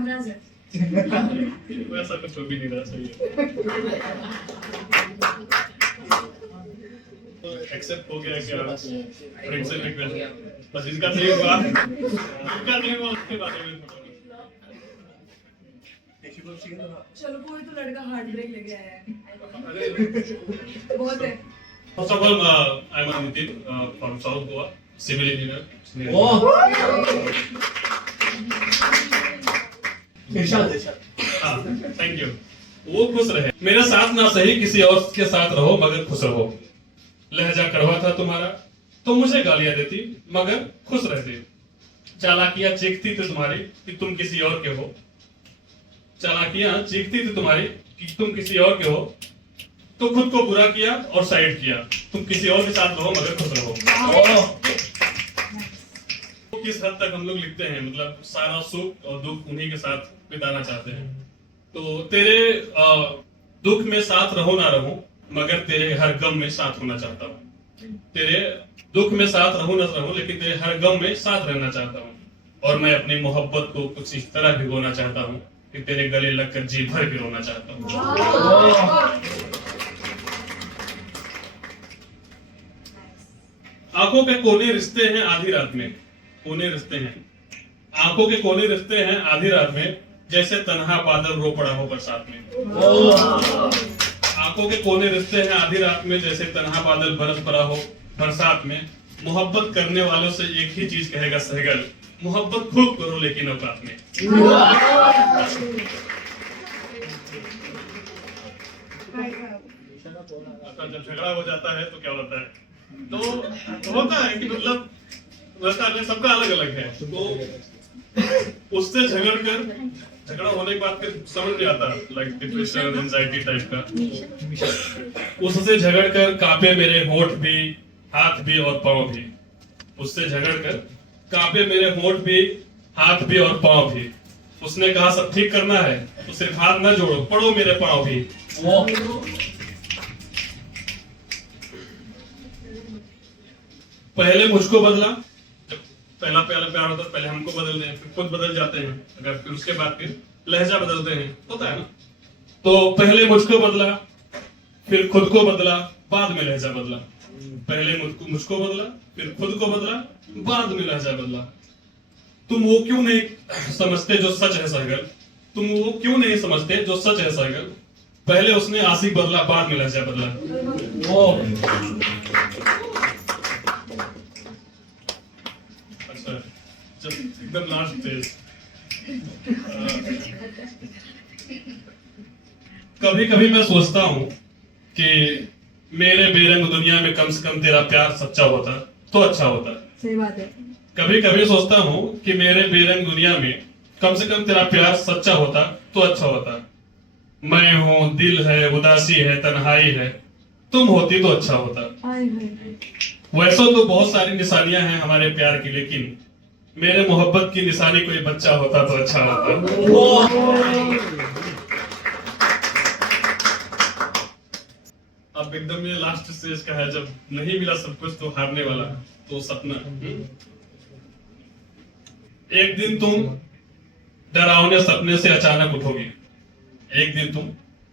Cameras है। वैसा कुछ हो भी नहीं रहा, सही है। एक्सेप्ट हो गया क्या फ्रेंडशिप रिक्वेस्ट? बस इसका नहीं हुआ, इसका नहीं हुआ उसके बारे में चलो कोई तो लड़का हार्ट ब्रेक लेके आया है। अरे बहुत है। First of all, I'm Nitin from South Goa, civil engineer. हाँ, thank you. वो खुश रहे, मेरा साथ ना सही किसी और के साथ रहो मगर खुश रहो। लहजा कड़वा था तुम्हारा तो मुझे गालियां देती मगर खुश रहती। चालाकियां चीखती थी तुम्हारी कि तुम किसी और के हो। चालाकियां चीखती थी तुम्हारी कि तुम किसी और के हो, तो खुद को बुरा किया और साइड किया। तुम किसी और के साथ रहो मगर खुश रहो। किस हद तक हम लोग लिखते हैं, मतलब सारा सुख और दुख उन्हीं के साथ बिताना चाहते हैं। तो तेरे दुख में साथ रहो ना रहो मगर तेरे हर गम में साथ होना चाहता हूँ। तेरे दुख में साथ रहो ना रहो लेकिन तेरे हर गम में साथ रहना चाहता हूँ। और मैं अपनी मोहब्बत को कुछ इस तरह भिगोना चाहता हूँ कि तेरे गले लगकर जी भर के रोना चाहता हूँ। आंखों के कोने रिश्ते हैं आधी रात में, कोने रिश्ते हैं आंखों के कोने रिश्ते हैं आधी रात में, जैसे तन्हा बादल रो पड़ा हो बरसात में। आंखों के कोने रिश्ते हैं आधी रात में, जैसे तन्हा बादल बरस पड़ा हो बरसात में। मोहब्बत करने वालों से एक ही चीज कहेगा सहगल, मोहब्बत खूब करो लेकिन औकात में। जब झगड़ा हो जाता है तो क्या होता है, तो होता है कि मतलब रास्ता सबका अलग अलग है। तो उससे झगड़ा होने के बाद फिर समझ नहीं आता, लाइक डिप्रेशन एंजाइटी टाइप का। उससे झगड़ कर कांपे मेरे होंठ भी, हाथ भी और पांव भी। उससे झगड़ कर कांपे मेरे होंठ भी, हाथ भी और पांव भी। उसने कहा सब ठीक करना है तो सिर्फ हाथ न जोड़ो, पढ़ो मेरे पांव भी। पहले मुझको बदला, जब पहला प्यार होता है पहले हमको बदलते हैं, फिर खुद बदल जाते हैं, अगर फिर उसके बाद फिर लहजा बदलते हैं, होता है ना। तो पहले मुझको बदला, फिर खुद को बदला, बाद में लहजा बदला। पहले मुझको बदला, फिर खुद को बदला, बाद में लहजा बदला। तुम वो क्यों नहीं समझते जो सच है सहगल, तुम वो क्यों नहीं समझते जो सच है सहगल। पहले उसने आशिक बदला, बाद में लहजा बदला। जब एकदम लास्ट पेज, कभी कभी मैं सोचता हूँ कि मेरे बेरंग दुनिया में कम से कम तेरा प्यार सच्चा होता तो अच्छा होता। सही बात है। कभी कभी सोचता हूँ कि मेरे बेरंग दुनिया में कम से कम तेरा प्यार सच्चा होता तो अच्छा होता। मैं हूँ, दिल है, उदासी है, तन्हाई है, तुम होती तो अच्छा होता। वैसे तो बहुत सारी निशानियां हैं हमारे प्यार की, लेकिन मेरे मोहब्बत की निशानी कोई बच्चा होता तो अच्छा होता। अब एकदम ये लास्ट स्टेज का है, जब नहीं मिला सब कुछ तो हारने वाला तो सपना। एक दिन तुम डरावने सपने से अचानक उठोगी, एक दिन तुम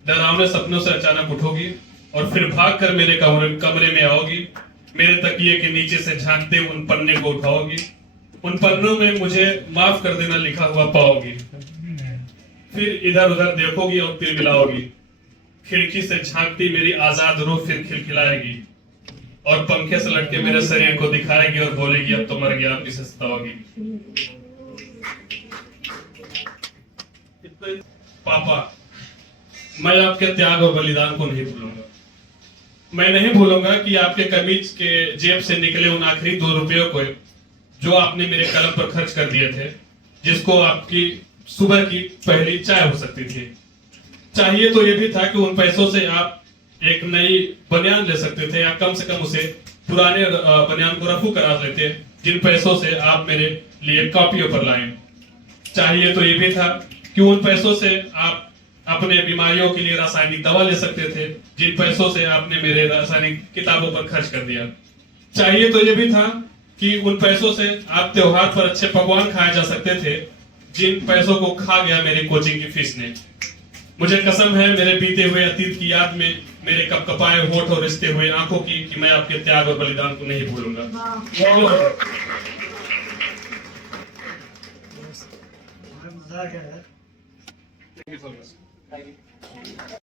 डरावने सपनों से अचानक उठोगी और फिर भागकर मेरे कमरे में आओगी। मेरे तकिए के नीचे से झांकते उन पन्ने को उठाओगी, उन पन्नों में मुझे माफ कर देना लिखा हुआ पाओगी। फिर इधर उधर देखोगी और फिर मिलाओगी। खिड़की से झांकती मेरी आजाद रूह फिर खिलखिलाएगी और पंखे से लटके मेरे शरीर को दिखाएगी और बोलेगी अब तो मर गया, अब इसे सताओगी। पापा, मैं आपके त्याग और बलिदान को नहीं भूलूंगा। मैं नहीं भूलूंगा कि आपके कमीज के जेब से निकले उन आखिरी 2 रुपयों को जो आपने मेरे कलम पर खर्च कर दिए थे, जिसको आपकी सुबह की पहली चाय हो सकती थी। चाहिए तो ये भी था कि उन पैसों से आप एक नई बनियान ले सकते थे, या कम से कम उसे पुराने बनियान को रफू करा लेते, जिन पैसों से आप मेरे लिए कॉपियों पर लाए। चाहिए तो ये भी था कि उन पैसों से आप अपने बीमारियों के लिए रासायनिक दवा ले सकते थे, जिन पैसों से आपने मेरे रासायनिक किताबों पर खर्च कर दिया। चाहिए तो ये भी था कि उन पैसों से आप त्योहार पर अच्छे पकवान खाए जा सकते थे, जिन पैसों को खा गया मेरी कोचिंग की फीस ने। मुझे कसम है मेरे बीते हुए अतीत की याद में, मेरे कपकपाए होठ और रिश्ते हुए आंखों की, कि मैं आपके त्याग और बलिदान को नहीं भूलूंगा। मजा आ गया यार। Thank you so much.